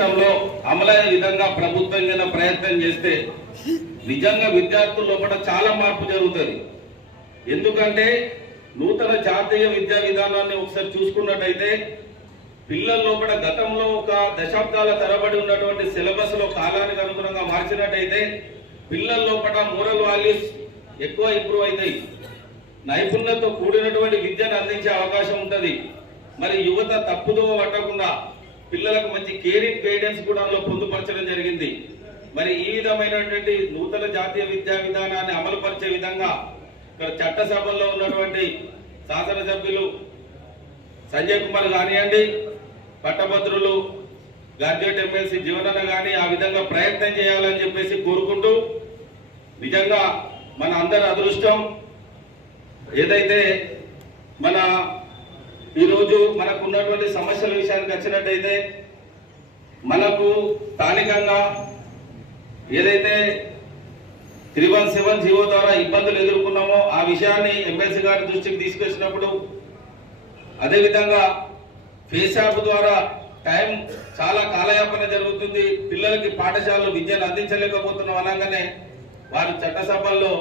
రాష్ట్రంలో అమలైన విధంగా ప్రభుత్వం మీద ప్రయత్నం చేస్తే నిజంగా విద్యార్థుల లోపల చాలా మార్పు జరుగుతుంది. ఎందుకంటే నూతన జాతీయ విద్యా విధానాన్ని ఒకసారి చూసుకున్నట్టయితే పిల్లల లోపల గతంలో ఒక దశాబ్దాల తరబడి ఉన్నటువంటి సిలబస్లో కాలానికి అనుగుణంగా మార్చినట్టయితే పిల్లల లోపల మోరల్ వాల్యూస్ ఎక్కువ ఇంప్రూవ్ అవుతాయి. నైపుణ్యతో కూడినటువంటి విద్యను అందించే అవకాశం ఉంటుంది. మరి యువత తప్పుదో పట్టకుండా పిల్లలకు మంచి కేరింగ్ గైడెన్స్ కూడా అందులో పొందుపరచడం జరిగింది. మరి ఈ విధమైనటువంటి నూతన జాతీయ విద్యా విధానాన్ని అమలుపరిచే విధంగా ఇక్కడ చట్టసభల్లో ఉన్నటువంటి శాసనసభ్యులు సంజయ్ కుమార్ కానివ్వండి పట్టభద్రులు గ్రాడ్యుయేట్ ఎమ్మెల్సీ జీవనన్న కానీ ఆ విధంగా ప్రయత్నం చేయాలని చెప్పేసి కోరుకుంటూ నిజంగా మన అందరి అదృష్టం ఏదైతే మన ఈరోజు మనకు ఉన్నటువంటి సమస్యల విషయానికి వచ్చినట్టయితే మనకు స్థానికంగా ఏదైతే త్రీ వన్ సెవెన్ జీవో ద్వారా ఇబ్బందులు ఎదుర్కొన్నామో ఆ విషయాన్ని ఎమ్మెల్సీ గారి దృష్టికి తీసుకొచ్చినప్పుడు అదేవిధంగా ఫేస్ యాప్ ద్వారా టైం చాలా కాలయాపన జరుగుతుంది. పిల్లలకి పాఠశాలలో విద్యను అందించలేకపోతున్నాం అనగానే వారు చట్టసభల్లో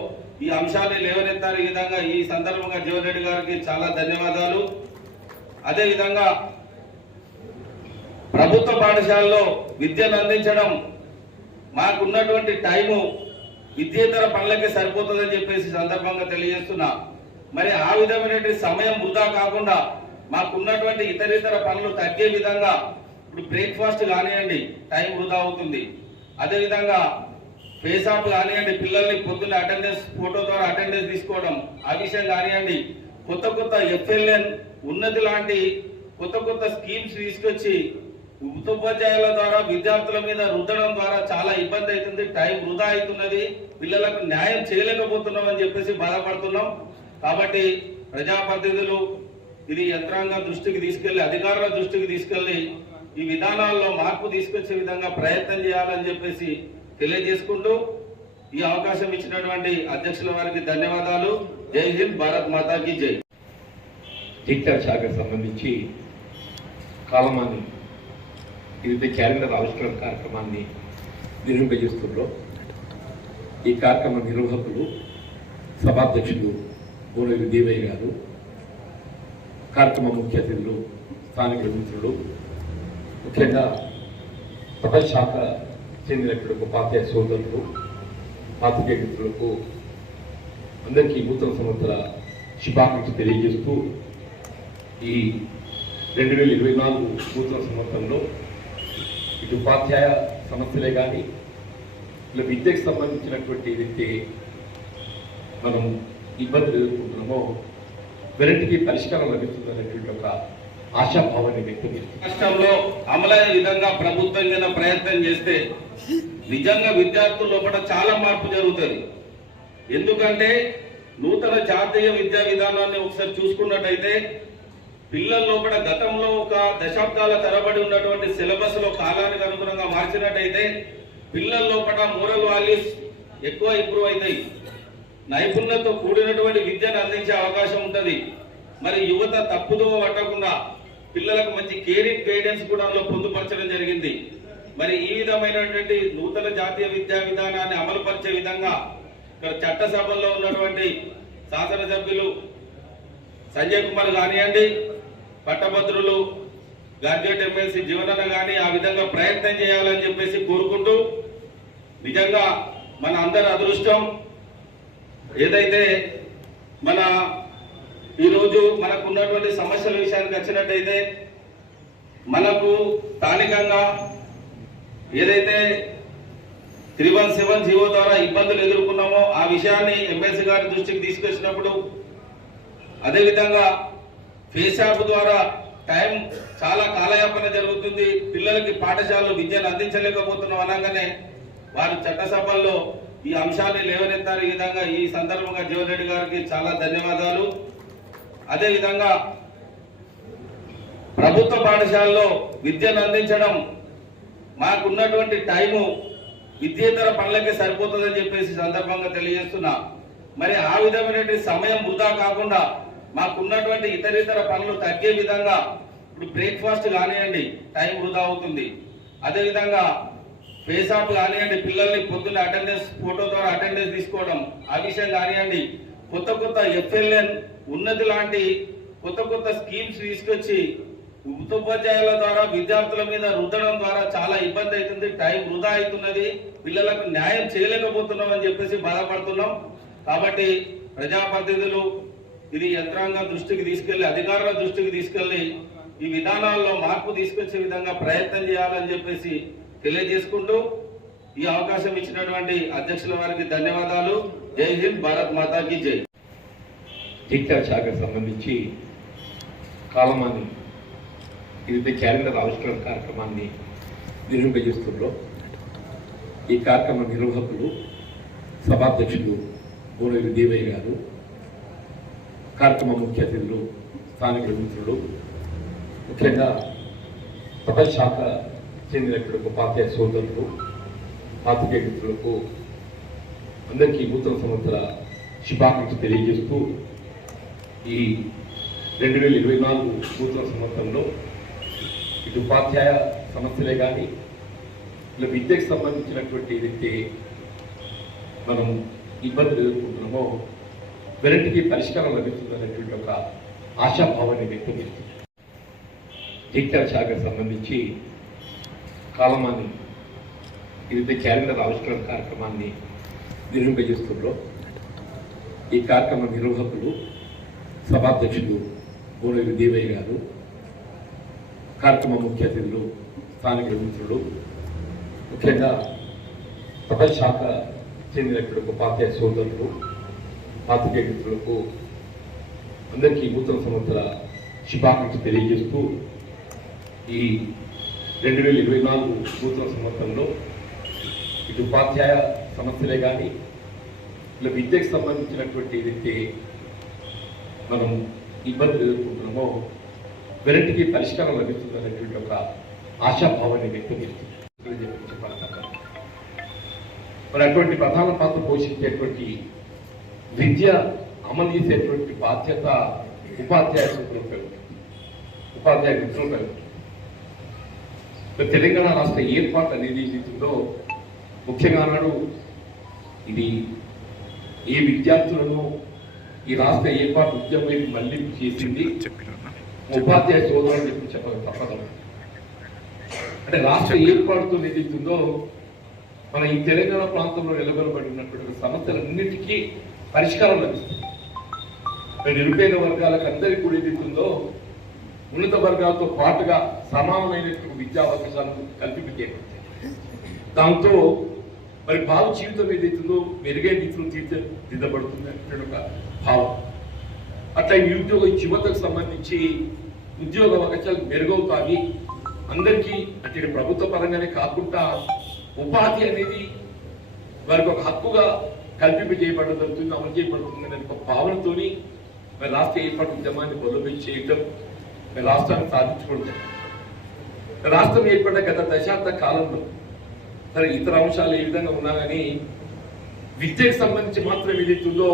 ఈ అంశాన్ని లేవనెత్తారు. ఈ విధంగా ఈ సందర్భంగా జీవన్ రెడ్డి గారికి చాలా ధన్యవాదాలు. అదేవిధంగా ప్రభుత్వ పాఠశాలలో విద్యను అందించడం మాకున్నటువంటి టైము విద్యేతర పనులకే సరిపోతుందని చెప్పేసి సందర్భంగా తెలియజేస్తున్నా. మరి ఆ విధమైనటువంటి సమయం వృధా కాకుండా మాకున్నటువంటి ఇతరితర పనులు తగ్గే విధంగా ఇప్పుడు బ్రేక్ఫాస్ట్ కానివ్వండి టైం వృధా అవుతుంది. అదేవిధంగా ఫేస్ ఆఫ్ కానివ్వండి పిల్లల్ని పొద్దున్న అటెండెన్స్ ఫోటో ద్వారా అటెండెన్స్ తీసుకోవడం ఆ విషయం కానివ్వండి కొత్త కొత్త ఎఫ్ఎల్ఎన్ ఉన్నతి లాంటి కొత్త కొత్త స్కీమ్స్ తీసుకొచ్చి ఉపాధ్యాయుల ద్వారా విద్యార్థుల మీద రుద్దడం ద్వారా చాలా ఇబ్బంది అవుతుంది టైం వృధా అవుతున్నది. పిల్లలకు న్యాయం చేయలేకపోతున్నాం అని చెప్పేసి బాధపడుతున్నాం. కాబట్టి ప్రజాప్రతినిధులు ఇది యంత్రాంగం దృష్టికి తీసుకెళ్ళి అధికారుల దృష్టికి తీసుకెళ్ళి ఈ విధానాల్లో మార్పు తీసుకొచ్చే విధంగా ప్రయత్నం చేయాలని చెప్పేసి తెలియజేసుకుంటూ ఈ అవకాశం ఇచ్చినటువంటి అధ్యక్షుల వారికి ధన్యవాదాలు. జై హింద్ భారత్ మాతాకి జై. శిక్షణ శాఖకు సంబంధించి కాలమాన్ని వివిధ క్యాలెండర్ ఆవిష్కరణ కార్యక్రమాన్ని నిర్వహింపజేస్తున్నారు ఈ కార్యక్రమ నిర్వాహకులు సభాధ్యక్షులు గోడవి దేవయ్య గారు కార్యక్రమ ముఖ్య అతిథులు స్థానిక మిత్రులు ముఖ్యంగా ప్రపంచ శాఖ చెందినటువంటి ఉపాధ్యాయ సోదరులు పాత్రికేయ మిత్రులకు అందరికీ నూతన సంవత్సర శుభాకాంక్షలు తెలియజేస్తూ ఈ రెండు వేల ఇరవై నాలుగు నూతన సంవత్సరంలో ఇటు ఉపాధ్యాయ సమస్యలే కానీ ఇలా విద్యకు సంబంధించినటువంటి ఏదైతే మనం ఇబ్బందులు ఎదుర్కొంటున్నామో వెరటికి పరిష్కారం లభిస్తుందనేటువంటి ఒక ఆశాభావాన్ని వ్యక్తం చేస్తుంది రాష్ట్రంలో అమలైన విధంగా ప్రభుత్వం ప్రయత్నం చేస్తే నిజంగా విద్యార్థుల లోపల చాలా మార్పు జరుగుతుంది. ఎందుకంటే నూతన జాతీయ విద్యా విధానాన్ని ఒకసారి చూసుకున్నట్టయితే పిల్లల లోపల గతంలో ఒక దశాబ్దాల తరబడి ఉన్నటువంటి సిలబస్లో కాలానికి అనుగుణంగా మార్చినట్టయితే పిల్లల లోపల మోరల్ వాల్యూస్ ఎక్కువ ఇంప్రూవ్ అవుతాయి. నైపుణ్యతో కూడినటువంటి విద్యను అందించే అవకాశం ఉంటుంది. మరి యువత తప్పుదో పట్టకుండా పిల్లలకు మంచి కేరింగ్ గైడెన్స్ కూడా అందులో పొందుపరచడం జరిగింది. మరి ఈ విధమైనటువంటి నూతన జాతీయ విద్యా విధానాన్ని అమలుపరిచే విధంగా ఇక్కడ చట్టసభల్లో ఉన్నటువంటి శాసనసభ్యులు సంజయ్ కుమార్ కానివ్వండి పట్టభద్రులు గ్రాడ్యుయేట్ ఎమ్మెల్సీ జీవనన్న కానీ ఆ విధంగా ప్రయత్నం చేయాలని చెప్పేసి కోరుకుంటూ నిజంగా మన అందరి అదృష్టం ఏదైతే మన ఈరోజు మనకు ఉన్నటువంటి సమస్యల విషయానికి వచ్చినట్టయితే మనకు స్థానికంగా ఏదైతే త్రీ వన్ సెవెన్ జీవో ద్వారా ఇబ్బందులు ఎదుర్కొన్నామో ఆ విషయాన్ని ఎంఎస్సీ గారి దృష్టికి తీసుకొచ్చినప్పుడు అదేవిధంగా ఫేస్ యాప్ ద్వారా టైం చాలా కాలయాపన జరుగుతుంది. పిల్లలకి పాఠశాలలో విద్యను అందించలేకపోతున్నాం అనగానే వారు చట్టసభల్లో ఈ అంశాన్ని లేవనెత్తారు. ఈ విధంగా ఈ సందర్భంగా జీవన్ రెడ్డి గారికి చాలా ధన్యవాదాలు. అదేవిధంగా ప్రభుత్వ పాఠశాలలో విద్యను అందించడం మాకున్నటువంటి టైము విద్యేతర పనులకే సరిపోతుందని చెప్పేసి సందర్భంగా తెలియజేస్తున్నా. మరి ఆ విధమైనటువంటి సమయం వృధా కాకుండా మాకున్నటువంటి ఇతరితర పనులు తగ్గే విధంగా ఇప్పుడు బ్రేక్ఫాస్ట్ కానివ్వండి టైం వృధా అవుతుంది. అదేవిధంగా ఫేస్ ఆఫ్ కానివ్వండి పిల్లల్ని పొద్దున్న అటెండెన్స్ ఫోటో ద్వారా అటెండెన్స్ తీసుకోవడం ఆ విషయం కానివ్వండి కొత్త కొత్త ఎఫ్ఎల్ఎన్ ఉన్నది లాంటి కొత్త కొత్త స్కీమ్స్ తీసుకొచ్చి ఉపాధ్యాయుల ద్వారా విద్యార్థుల మీద రుద్దడం ద్వారా చాలా ఇబ్బంది అవుతుంది టైం వృధా అవుతున్నది పిల్లలకు న్యాయం చేయలేకపోతున్నాం అని చెప్పేసి బాధపడుతున్నాం. కాబట్టి ప్రజాప్రతినిధులు ఇది యంత్రాంగం దృష్టికి తీసుకెళ్ళి అధికారుల దృష్టికి తీసుకెళ్ళి ఈ విధానాల్లో మార్పు తీసుకొచ్చే విధంగా ప్రయత్నం చేయాలని చెప్పేసి తెలియజేసుకుంటూ ఈ అవకాశం ఇచ్చినటువంటి అధ్యక్షుల వారికి ధన్యవాదాలు. జై హింద్ భారత్ మాతాకి జై. డిజిటల్ శాఖకు సంబంధించి కాలమాని ఇది క్యాలెండర్ ఆవిష్కరణ కార్యక్రమాన్ని నిర్వహింపజేస్తుండ్రో ఈ కార్యక్రమ నిర్వాహకులు సభాధ్యక్షులు గోడవి దేవయ్య గారు కార్యక్రమ ముఖ్య అతిథులు స్థానిక మిత్రులు ముఖ్యంగా ప్రపంచ శాఖ చెందినటువంటి ఉపాధ్యాయ సోదరులు పాత్రికేయ మిత్రులకు అందరికీ నూతన సంవత్సర శుభాకాంక్షలు తెలియజేస్తూ ఈ రెండు వేల ఇరవై నాలుగు నూతన సంవత్సరంలో ఇటు ఉపాధ్యాయ సమస్యలే కానీ ఇలా విద్యకు సంబంధించినటువంటి ఏదైతే మనం ఇబ్బందులు ఎదుర్కొంటున్నామో వెరటికి పరిష్కారం లభిస్తుందనేటువంటి ఒక ఆశాభావాన్ని వ్యక్తం చేస్తుంది. డిజిటల్ శాఖకు సంబంధించి కాలమాని ఏదైతే క్యాలెండర్ ఆవిష్కరణ కార్యక్రమాన్ని నిర్వహింపజేస్తుండ్రో ఈ కార్యక్రమ నిర్వాహకులు సభాధ్యక్షులు గోడవి దేవయ్య గారు కార్యక్రమ ముఖ్య అతిథులు స్థానిక మిత్రులు ముఖ్యంగా ప్రపంచ శాఖ చెందినటువంటి ఉపాధ్యాయ సోదరులకు పాత్రికేయ మిత్రులకు అందరికీ నూతన సంవత్సర శుభాకాంక్షలు తెలియజేస్తూ ఈ రెండు వేల ఇరవై నాలుగు నూతన సంవత్సరంలో ఇటు ఉపాధ్యాయ సమస్యలే కానీ ఇలా విద్యకు సంబంధించినటువంటి ఏదైతే మనం ఇబ్బందులు ఎదుర్కొంటున్నామో వెరటికి పరిష్కారం లభిస్తుందనేటువంటి ఒక ఆశాభావాన్ని వ్యక్తం చేస్తుంది మరి అటువంటి ప్రధాన పాత్ర పోషించేటువంటి విద్య అమలు చేసేటువంటి బాధ్యత ఉపాధ్యాయ సూత్రులపై ఉపాధ్యాయ మిత్రులపై ఉంది. తెలంగాణ రాష్ట్ర ఏర్పాటు అనేది ఏదైతుందో ముఖ్యంగా నాడు ఇది ఏ విద్యార్థులను ఈ రాష్ట్ర ఏర్పాటు ఉద్యమం వైపు మళ్ళింపు చేసింది? ఉపాధ్యాయ సోదరులు అని చెప్పి చెప్పక తప్పదు అంటే రాష్ట్ర ఏర్పాటుతో ఏదైతుందో మన ఈ తెలంగాణ ప్రాంతంలో నిలబడబడి ఉన్నటువంటి సమస్యలన్నిటికీ పరిష్కారం లభిస్తుంది. నిరుపేద వర్గాలకు అందరికీ కూడా ఏదైతుందో ఉన్నత వర్గాలతో పాటుగా సమానమైనటువంటి విద్యా అవకాశాలను కల్పించేయబడతాయి దాంతో మరి భావ జీవితం ఏదైతుందో మెరుగైన రీతిలో తీర్చిదిద్దబడుతుంది అంటే ఒక భావం. అట్లా నిరుద్యోగ యువతకు సంబంధించి ఉద్యోగ అవకాశాలు మెరుగవుతాయి అందరికీ అంటే ప్రభుత్వ పరంగానే కాకుండా ఉపాధి అనేది వారికి ఒక హక్కుగా కల్పింప జరుగుతుంది అమలు చేయబడుతుంది అనే ఒక భావనతోని మరి రాష్ట్ర ఏర్పాటు ఉద్యమాన్ని బలోపేతం చేయటం మరి రాష్ట్రాన్ని సాధించుకుంటాం రాష్ట్రం ఏర్పడ్డ గత దశాబ్ద కాలంలో సరే ఇతర అంశాలు ఏ విధంగా ఉన్నా కానీ విద్యకు సంబంధించి మాత్రం ఏదైతుందో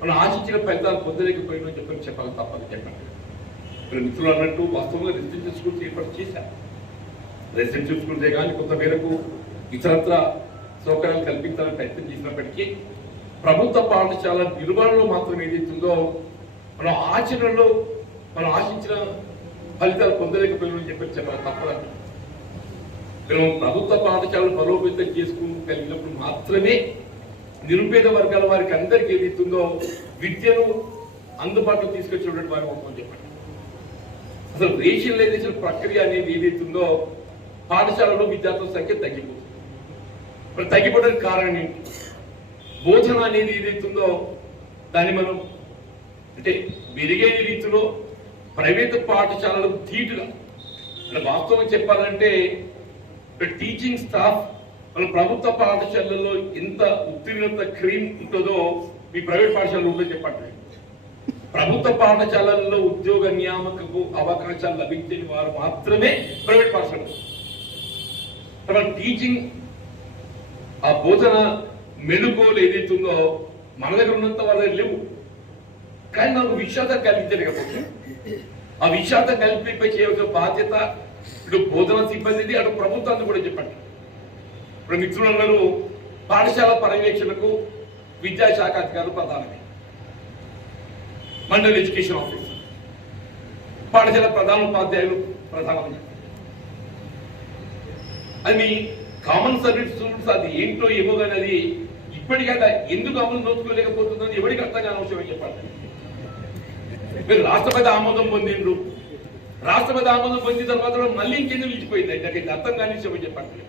మనం ఆశించిన ఫలితాలు పొందలేకపోయినా చెప్పని చెప్పాలి తప్పని చెప్పండి. ఇప్పుడు మిత్రులు అన్నట్టు వాస్తవంగా రెసిడెన్షియల్ స్కూల్స్ ఏర్పాటు చేశారు. రెసిడెన్షియల్ స్కూల్సే కానీ కొంత మేరకు ఇతరత్ర సౌకర్యాలు కల్పించాలని ప్రయత్నం చేసినప్పటికీ ప్రభుత్వ పాఠశాల నిర్వహణలో మాత్రం ఏదైతుందో మనం ఆచరణలో మనం ఆశించిన ఫలితాలు పొందలేకపోయినా చెప్పని చెప్పాలి తప్పదండి మేము ప్రభుత్వ పాఠశాలను బలోపేతం చేసుకోగలిగినప్పుడు మాత్రమే నిరుపేద వర్గాల వారికి అందరికీ ఏదైతుందో విద్యను అందుబాటులో తీసుకొచ్చినటువంటి వారి మొత్తం చెప్పండి అసలు రేషనలైజేషన్ ప్రక్రియ అనేది ఏదైతుందో పాఠశాలలో విద్యార్థుల సంఖ్య తగ్గిపోతుంది. మరి తగ్గిపోవడానికి కారణం ఏంటి? బోధన అనేది ఏదైతుందో దాన్ని మనం అంటే మెరుగైన రీతిలో ప్రైవేట్ పాఠశాలలకు ధీటుగా. అంటే వాస్తవం చెప్పాలంటే టీచింగ్ స్టాఫ్ మన ప్రభుత్వ పాఠశాలలో ఎంత ఉత్తీర్ణత క్రీమ్ ఉంటుందో మీ ప్రైవేట్ పాఠశాలలో ఉందో చెప్పండి. ప్రభుత్వ పాఠశాలల్లో ఉద్యోగ నియామకపు అవకాశాలు లభించని వారు మాత్రమే ప్రైవేట్ పాఠశాలలు. మన టీచింగ్ ఆ బోధన మెలుకోలు ఏదైతుందో మన దగ్గర ఉన్నంత వాళ్ళ దగ్గర లేవు. కానీ నాకు విషాదం కలిగించలేకపోతే ఆ విషాదం కల్పింప చేయవలసిన బాధ్యత ఇటు బోధన సిబ్బందిది అటు ప్రభుత్వాన్ని కూడా చెప్పండి. ఇప్పుడు మిత్రులందరూ పాఠశాల పర్యవేక్షణకు విద్యాశాఖ అధికారులు ప్రధానమే. Mandal education officer. పాఠశాల ప్రధాన ఉపాధ్యాయులు ప్రధానంగా అది కామన్ సర్వీస్ స్టూడెంట్స్ అది ఏంటో ఏమో కానీ అది ఇప్పటికైనా ఎందుకు అమలు నోచుకోలేకపోతుందని ఎవరికి అర్థం కాని అవసరం చెప్పండి. మీరు రాష్ట్రపతి ఆమోదం పొందిండ్రు. రాష్ట్రపతి ఆమోదం పొందిన తర్వాత మళ్ళీ ఇంకెందుకు నిలిచిపోయింది? అంటే అర్థం కాని విషయం చెప్పండి.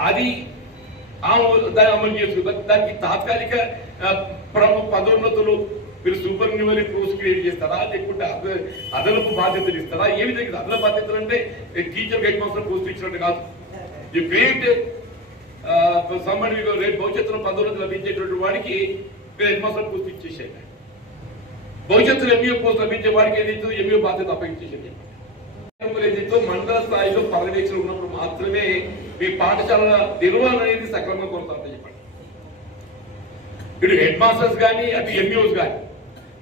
అది దాన్ని అమలు చేసుకుంటారు దానికి తాత్కాలిక ప్రముఖ పదోన్నతులు మీరు సూపర్ న్యూమరీ పోస్ట్ క్రియేట్ చేస్తారా? లేకుంటే అద- అదనపు బాధ్యతలు ఇస్తారా? ఏ విధంగా? అదనపు బాధ్యతలు అంటే టీచర్ హెడ్ మాస్టర్ పోస్ట్ ఇచ్చినట్టు కాదు. ఈ క్రియేట్ సంబంధి రేపు భవిష్యత్తులో పదోన్నతి లభించేటువంటి వాడికి హెడ్ మాస్టర్ పోస్ట్ ఇచ్చేసేయండి. భవిష్యత్తులో ఎంఈఓ పోస్ట్ లభించే వాడికి ఏదైతే ఎంఈఓ బాధ్యత అప్పగించేసేది మండల స్థాయిలో పర్యవేక్షణ ఉన్నప్పుడు మాత్రమే మీ పాఠశాల నిర్వహణ అనేది సక్రమంగా కొనసాగుతాయి చెప్పండి. ఇటు హెడ్ మాస్టర్స్ కానీ అటు ఎంఈఓస్ కానీ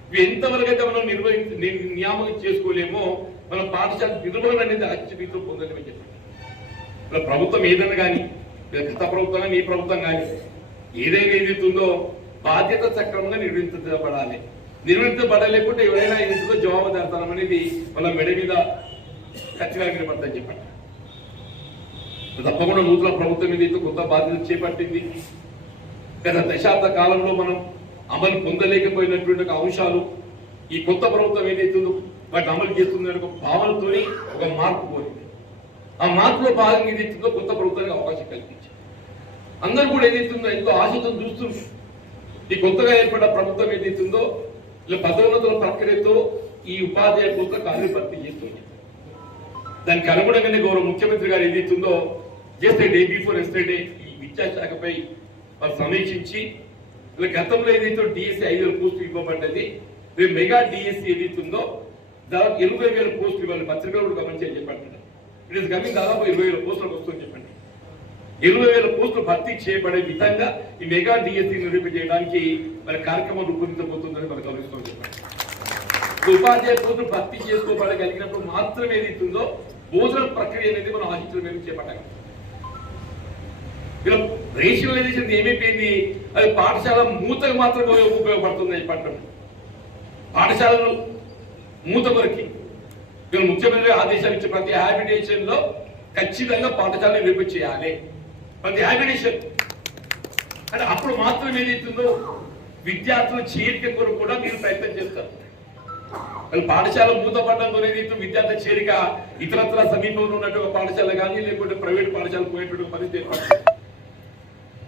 ఇవి ఎంతవరకు అయితే మనం నిర్వహించి నియామకం చేసుకోలేమో మన పాఠశాల నిర్వహణ అనేది అత్యధికంగా పొందలేమని చెప్పండి. ఇలా ప్రభుత్వం ఏదైనా కానీ గత ప్రభుత్వం ఈ ప్రభుత్వం కానీ ఏదైనా ఏదైతుందో బాధ్యత సక్రమంగా నిర్వహించబడాలి. నిర్వహించబడలేకుంటే ఎవరైనా ఏదైతుందో జవాబుదారితనం అనేది మన మెడ మీద ఖచ్చితంగా నిలబడతాని చెప్పండి. తప్పకుండా నూతన ప్రభుత్వం ఏదైతే కొత్త బాధ్యత చేపట్టింది. గత దశాబ్ద కాలంలో మనం అమలు పొందలేకపోయినటువంటి అంశాలు ఈ కొత్త ప్రభుత్వం ఏదైతుందో వాటిని అమలు చేస్తుందనే ఒక భావనతో ఒక మార్పు కోరింది ఆ మార్పులో భాగంగా ఏదైతుందో కొత్త ప్రభుత్వానికి అవకాశం కల్పించింది. అందరూ కూడా ఏదైతుందో ఎంతో ఆశతో చూస్తున్నారు. ఈ కొత్తగా ఏర్పడ్డ ప్రభుత్వం ఏదైతుందో ఇలా పదోన్నతుల ప్రక్రియతో ఈ ఉపాధ్యాయ కొత్త కార్యభర్తీ చేస్తుంది. దానికి అనుగుణంగానే గౌరవ ముఖ్యమంత్రి గారు ఏదైతుందో జస్ట్ డే బిఫోర్ ఎస్టర్డే ఈ విద్యాశాఖపై వారు సమీక్షించి ఇలా గతంలో ఏదైతే డిఎస్సి ఐదు వేల పోస్టులు ఇవ్వబడ్డది రేపు మెగా డిఎస్సి ఏదైతుందో దాదాపు ఇరవై వేల పోస్టులు ఇవ్వాలి పత్రికలు కూడా గమనించని చెప్పండి. ఇట్ ఇస్ కమింగ్ దాదాపు ఇరవై వేల పోస్టులకు వస్తుందని చెప్పండి. ఇరవై వేల పోస్టులు భర్తీ చేయబడే విధంగా ఈ మెగా డిఎస్సి నిర్వహింపజేయడానికి మరి కార్యక్రమం రూపొందించబోతుందని మనం గమనిస్తాం చెప్పండి ఉపాధ్యాయ పోస్టులు భర్తీ చేసుకోబడగలిగినప్పుడు మాత్రమే ఏదైతుందో భోజన ప్రక్రియ అనేది మనం ఆశించడం మేము చేపట్టాలి. ఇలా రేషనలైజేషన్ ఏమైపోయింది? అది పాఠశాల మూతకు మాత్రమే ఉపయోగపడుతుంది పట్టణం. పాఠశాలలు మూత కొరకి. ఇక్కడ ముఖ్యమంత్రి ఆదేశాలు ఇచ్చే ప్రతి హ్యాబిటేషన్లో ఖచ్చితంగా పాఠశాలను నిర్మించేయాలి చేయాలి. ప్రతి హ్యాబిటేషన్ అంటే అప్పుడు మాత్రం ఏదైతుందో విద్యార్థుల చేరిక కొరకు కూడా మీరు ప్రయత్నం చేస్తారు. పాఠశాల మూతపడడంతో ఏదైతే విద్యార్థి చేరిక ఇతరత్ర సమీపంలో ఉన్నట్టు ఒక పాఠశాల కానీ లేకుంటే ప్రైవేట్ పాఠశాల పోయేటువంటి పరిస్థితి ఏర్పడుతుంది.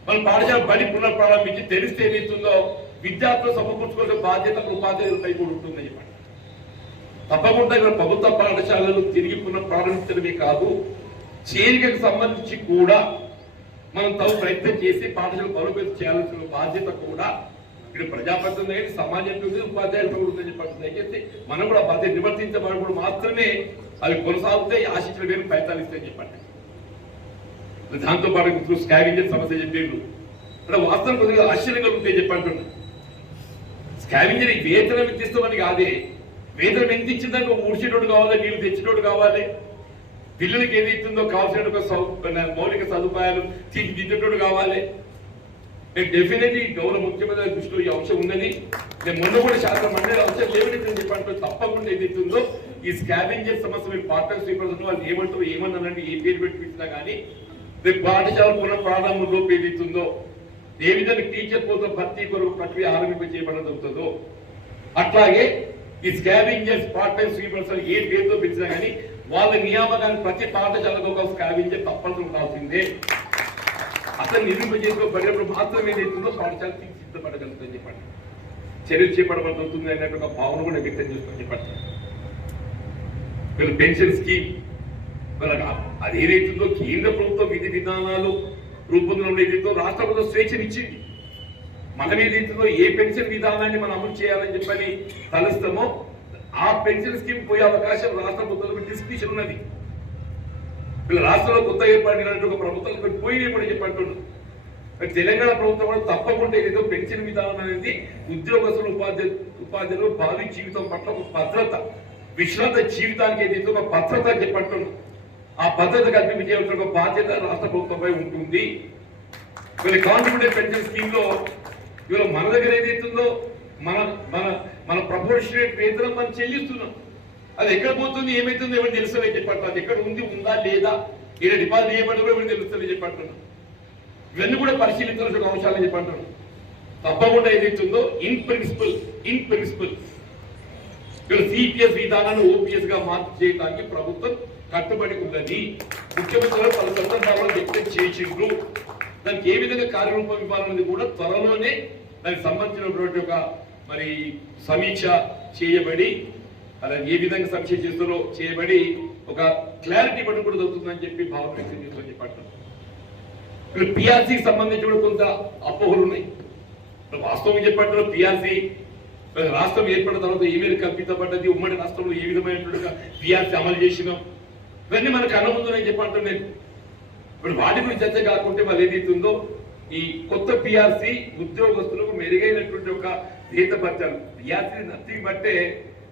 మన పాఠశాల బడి పునఃప్రారంభించి తెలిస్తే ఏమవుతుందో విద్యార్థులు సమకూర్చుకునే బాధ్యత ఉపాధ్యాయులపై కూడా ఉంటుందని చెప్పండి తప్పకుండా ఇక్కడ ప్రభుత్వ పాఠశాలలు తిరిగి పునఃప్రారంభించడమే కాదు చేరికకు సంబంధించి కూడా మనం తగు ప్రయత్నం చేసి పాఠశాల బలోపేతం చేయాల్సిన బాధ్యత కూడా ఇక్కడ ప్రజాప్రతినిధి కానీ సమాజం ఉంది ఉపాధ్యాయులు కూడా ఉందని చెప్పండి. దయచేసి మనం కూడా బాధ్యత నివర్తించబడినప్పుడు మాత్రమే అవి కొనసాగుతాయి ఆశించిన వేరు ఫలితాలు ఇస్తాయని చెప్పండి. దాంతో పాటు ఇప్పుడు స్కావింజర్ సమస్య చెప్పిండు అంటే వాస్తవం కొద్దిగా ఆశ్చర్యంగా ఉంటే చెప్పంటున్నా స్కావింజర్ ఈ వేతనం ఎంత ఇస్తామని కాదే. వేతనం ఎంత ఇచ్చిందని ఊడ్చేటోడు కావాలి నీళ్ళు తెచ్చేటోడు కావాలి. పిల్లలకి ఏది ఇస్తుందో కావాల్సిన మౌలిక సదుపాయాలు తీర్చిదిద్దేటోడు కావాలి. నేను డెఫినెట్లీ గౌరవ ముఖ్యమంత్రి దృష్టిలో ఈ అంశం ఉన్నది. నేను మొన్న కూడా శాతం మండలి అంశం ఏమిటి చెప్పంటే తప్పకుండా ఏది ఇస్తుందో ఈ స్కావింజర్ సమస్య మీరు పార్ట్ స్వీపర్స్ వాళ్ళు ఏమంటారు ఏమన్నారంటే ఏ పేరు పెట్టిపించినా కానీ రేపు పాఠశాల కూడా ప్రారంభంలో ఏది ఇస్తుందో ఏ విధంగా టీచర్ కోసం భర్తీ కొరకు ప్రక్రియ ఆరంభింప చేయబడదంతుందో అట్లాగే ఈ స్కావింజర్స్ పార్ట్ టైం స్వీపర్స్ ఏ పేరుతో పిలిచినా కానీ వాళ్ళ నియామకాన్ని ప్రతి పాఠశాలకు ఒక స్కావింజర్ తప్పనిసరి ఉండాల్సిందే. అతను నిరూపించేసుకోబడినప్పుడు మాత్రం ఏదైతుందో పాఠశాల సిద్ధపడగలుగుతుందని చెప్పండి. చర్యలు చేపడబడుతుంది అన్నట్టు ఒక భావన కూడా వ్యక్తం చేసుకోండి చెప్పండి. పెన్షన్ స్కీమ్ మరి అది ఏదైతుందో కేంద్ర ప్రభుత్వం విధి విధానాలు రూపొందడంలో ఏదైతుందో రాష్ట్ర ప్రభుత్వం స్వేచ్ఛనిచ్చింది. మనం ఏదైతుందో ఏ పెన్షన్ విధానాన్ని మనం అమలు చేయాలని చెప్పని తలుస్తామో ఆ పెన్షన్ స్కీమ్ పోయే అవకాశం రాష్ట్ర ప్రభుత్వం డిస్క్రిప్షన్ ఉన్నది. వీళ్ళ రాష్ట్రంలో కొత్త ఏర్పడినట్టు ఒక ప్రభుత్వం పోయినప్పుడు పోయి చెప్పంటున్నారు తెలంగాణ ప్రభుత్వం కూడా తప్పకుండా ఏదో పెన్షన్ విధానం అనేది ఉద్యోగస్తులు ఉపాధ్యాయ ఉపాధ్యాయులు భావి జీవితం పట్ల ఒక భద్రత విశ్రాంత జీవితానికి ఏదైతే ఒక భద్రత అని చెప్పంటున్నారు ఆ భద్రత కల్పించేయవలసిన బాధ్యత రాష్ట్ర ప్రభుత్వంపై ఉంటుంది. వీళ్ళ కాన్ఫిడెంట్ పెన్షన్ స్కీమ్లో ఇవాళ మన దగ్గర ఏదైతుందో మన మన మన ప్రపోర్షనేట్ వేతనం మనం చెల్లిస్తున్నాం. అది ఎక్కడ పోతుంది ఏమైతుందో ఎవరు తెలుస్తుంది చెప్పట్టు అది ఎక్కడ ఉంది ఉందా లేదా ఈడ డిపాజిట్ చేయబడి కూడా ఎవరు తెలుస్తుంది చెప్పంటున్నాం ఇవన్నీ కూడా పరిశీలించాల్సిన అంశాలని చెప్పంటున్నాం తప్పకుండా ఏదైతుందో ఇన్ ప్రిన్సిపల్ ఇన్ ప్రిన్సిపల్ ఇక్కడ సిపిఎస్ విధానాన్ని ఓపీఎస్గా మార్పు చేయడానికి ప్రభుత్వం కట్టుబడి ఉన్నది. ముఖ్యమంత్రి పలు సందర్భాల్లో వ్యక్తం చేసిండ్రు. దానికి ఏ విధంగా కార్యరూపం ఇవ్వాలన్నది కూడా త్వరలోనే దానికి సంబంధించినటువంటి ఒక మరి సమీక్ష చేయబడి అలా ఏ విధంగా సమీక్ష చేస్తారో చేయబడి ఒక క్లారిటీ ఇవ్వడం కూడా జరుగుతుందని చెప్పి భావన వ్యక్తం చేస్తామని చెప్పండి ఇప్పుడు పిఆర్సీకి సంబంధించి కూడా కొంత అపోహలు ఉన్నాయి. వాస్తవం చెప్పంటారు పిఆర్సీ రాష్ట్రం ఏర్పడిన తర్వాత ఏ మేరకు కల్పించబడ్డది ఉమ్మడి రాష్ట్రంలో ఏ విధమైనటువంటి పిఆర్సీ అమలు చేసినాం ఇవన్నీ మనకు అన్నముందని చెప్పంటారు నేను ఇప్పుడు వాటి గురించి చర్చ కాకుంటే మళ్ళీ ఏదైతుందో ఈ కొత్త పిఆర్సీ ఉద్యోగస్తులకు మెరుగైనటువంటి ఒక జీతభత్యాలు పిఆర్సీ నథింగ్ బట్టే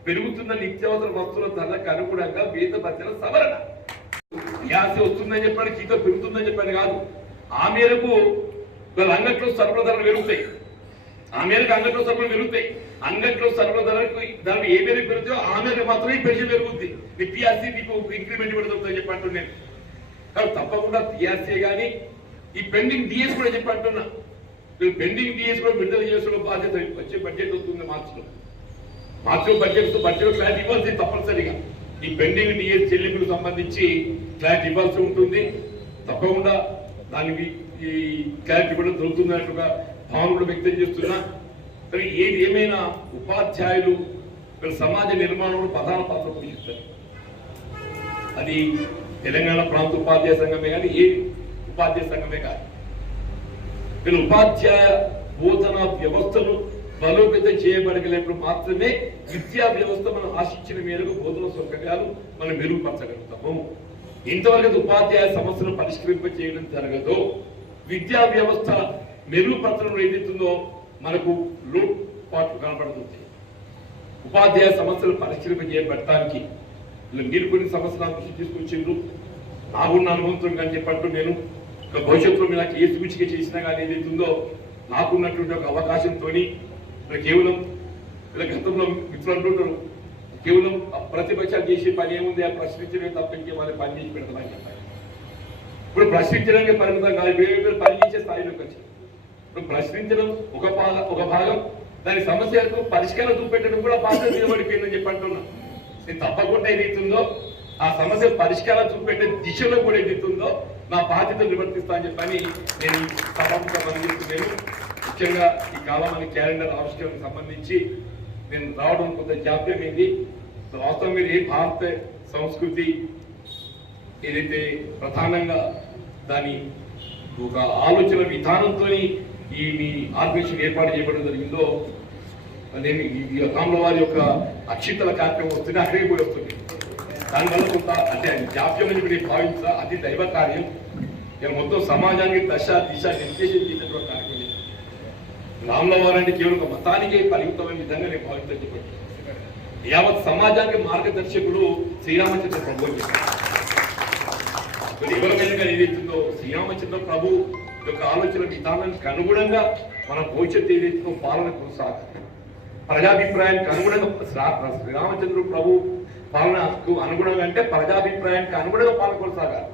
పెరుగుతున్న నిత్యావసర వస్తువుల ధరలకు అనుగుణంగా జీతభత్యాల సవరణ. పిఆర్సీ వస్తుందని చెప్పాడు జీతం పెరుగుతుందని చెప్పాడు కాదు. ఆ మేరకు వాళ్ళ అంగట్లో సరఫరా ధరలు పెరుగుతాయి. ఆ మేరకు అంగట్లో సరఫరా పెరుగుతాయి. అంగట్లో సర్వ ధరకు ధరలు ఏ మేరకు పెరుగుతాయో ఆ మేరకు మాత్రమే పెన్షన్ పెరుగుద్ది. మీ టీఆర్సీ మీకు ఇంక్రిమెంట్ కూడా దొరుకుతుంది చెప్పంటు నేను కాబట్టి తప్పకుండా టీఆర్సీ కానీ ఈ పెండింగ్ డిఎస్ కూడా చెప్పంటున్నా మీరు పెండింగ్ డిఎస్ కూడా విడుదల చేసుకోవడం బాధ్యత వచ్చే బడ్జెట్ వస్తుంది మార్చిలో. మార్చిలో బడ్జెట్ బడ్జెట్ క్లారిటీ ఇవ్వాల్సి తప్పనిసరిగా. ఈ పెండింగ్ డిఎస్ చెల్లింపులకు సంబంధించి క్లారిటీ ఇవ్వాల్సి ఉంటుంది. తప్పకుండా దానికి ఈ క్లారిటీ కూడా దొరుకుతుంది అన్నట్టుగా భావన కూడా వ్యక్తం చేస్తున్నా. కానీ ఏది ఏమైనా ఉపాధ్యాయులు వీళ్ళ సమాజ నిర్మాణంలో ప్రధాన పాత్ర పోషిస్తారు. అది తెలంగాణ ప్రాంత ఉపాధ్యాయ సంఘమే కానీ ఏ ఉపాధ్యాయ సంఘమే కాదు. వీళ్ళు ఉపాధ్యాయ బోధన వ్యవస్థను బలోపేతం చేయబడగలిగినప్పుడు మాత్రమే విద్యా వ్యవస్థ మనం ఆశించిన మేరకు బోధన సౌకర్యాలు మనం మెరుగుపరచగలుగుతాము. ఇంతవరకు ఉపాధ్యాయ సమస్యను పరిష్కరింప చేయడం జరగదు. విద్యా వ్యవస్థ మెరుగుపరచడం ఏదైతుందో మనకు లోటుపాట్లు కనబడుతుంది. ఉపాధ్యాయ సమస్యలు పరిష్కరింప చేపట్టడానికి మీరు కొన్ని సమస్యలు దృష్టి తీసుకొచ్చిండ్రు. నాకున్న అనుభవంతో కానీ చెప్పట్టు నేను. ఇక భవిష్యత్తులో మీరు నాకు ఏ సూచిక చేసినా కానీ ఏదైతుందో నాకున్నటువంటి ఒక అవకాశంతో కేవలం ఇలా గతంలో మిత్రులు అంటుంటారు. కేవలం ప్రతిపక్షాలు చేసే పని ఏముంది? ఆ ప్రశ్నించడమే తప్పించే వాళ్ళు పని చేసి పెడతామని చెప్పారు ఇప్పుడు ప్రశ్నించడానికి పరిమితం కాదు. వేరే వేరే పని చేసే స్థాయిలోకి వచ్చారు. ప్రశ్నించడం ఒక భాగం ఒక భాగం. దాని సమస్యలకు పరిష్కారం చూపెట్టడం కూడా బాధ్యత నిలబడిపోయిందని చెప్పి అంటున్నా. నేను తప్పకుండా ఏదైతుందో ఆ సమస్య పరిష్కారం చూపెట్టే దిశలో కూడా ఏదైతుందో నా బాధ్యత నివర్తిస్తా అని చెప్పని నేను సభాముఖంగా పనిచేస్తున్నాను ముఖ్యంగా ఈ కాలమాని క్యాలెండర్ ఆవిష్కరణకు సంబంధించి నేను రావడం కొంత జాప్యమైంది. వాస్తవం మీద ఏ భారత సంస్కృతి ఏదైతే ప్రధానంగా దాని ఒక ఆలోచన విధానంతో ఈ మీ ఆర్గనైజేషన్ ఏర్పాటు చేయబడడం జరిగిందో నేను ఈ రాముల వారి యొక్క అక్షితల కార్యక్రమం వస్తుంది అక్కడికి పోయి వస్తుంది దానివల్ల కొంత అంటే జాప్యం అని నేను భావించా అది దైవ కార్యం నేను మొత్తం సమాజానికి దశ దిశ నిర్దేశం చేసినటువంటి కార్యక్రమం ఇది. రాముల వారు అంటే కేవలం ఒక మతానికే పరిమితమైన విధంగా నేను భావించని చెప్పండి యావత్ సమాజానికి మార్గదర్శకుడు శ్రీరామచంద్ర ప్రభు అని చెప్పారు. ఎవరికైనా ఏదైతుందో శ్రీరామచంద్ర ప్రభు యొక్క ఆలోచన విధానానికి అనుగుణంగా మన భవిష్యత్ ఏదైతుందో పాలన కొనసాగాలి ప్రజాభిప్రాయానికి అనుగుణంగా శ్రీరామచంద్ర ప్రభు పాలనకు అనుగుణంగా అంటే ప్రజాభిప్రాయానికి అనుగుణంగా పాలన కొనసాగాలి.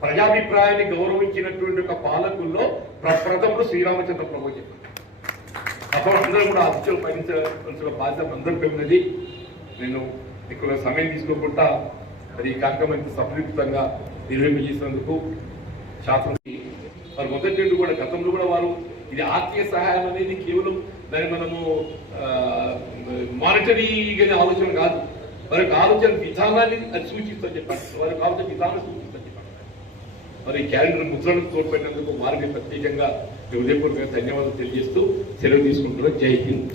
ప్రజాభిప్రాయాన్ని గౌరవించినటువంటి ఒక పాలకుల్లో ప్రప్రథముడు శ్రీరామచంద్ర ప్రభు చెప్పారు అప్పుడు అందరూ కూడా ఆ పయనించవలసిన బాధ్యత అందరిపై ఉన్నది. నేను ఇక్కడ సమయం తీసుకోకుండా మరి ఈ కార్యక్రమానికి సంతృప్తంగా నిర్వహించేసినందుకు శాస్త్రం మరి మొదటి నుండి కూడా గతంలో కూడా వారు ఇది ఆర్థిక సహాయం అనేది కేవలం దాన్ని మనము మానిటరీగా ఆలోచన కాదు. వారికి ఆలోచన విధానాన్ని అది సూచిస్తా చెప్పండి వారి ఆలోచన విధానం సూచిస్తా చెప్పండి మరి క్యాలెండర్ ముద్రను తోడ్పడినందుకు వారికి ప్రత్యేకంగా హృదయపూర్వక ధన్యవాదాలు తెలియజేస్తూ సెలవు తీసుకుంటున్నాను జై హింద్.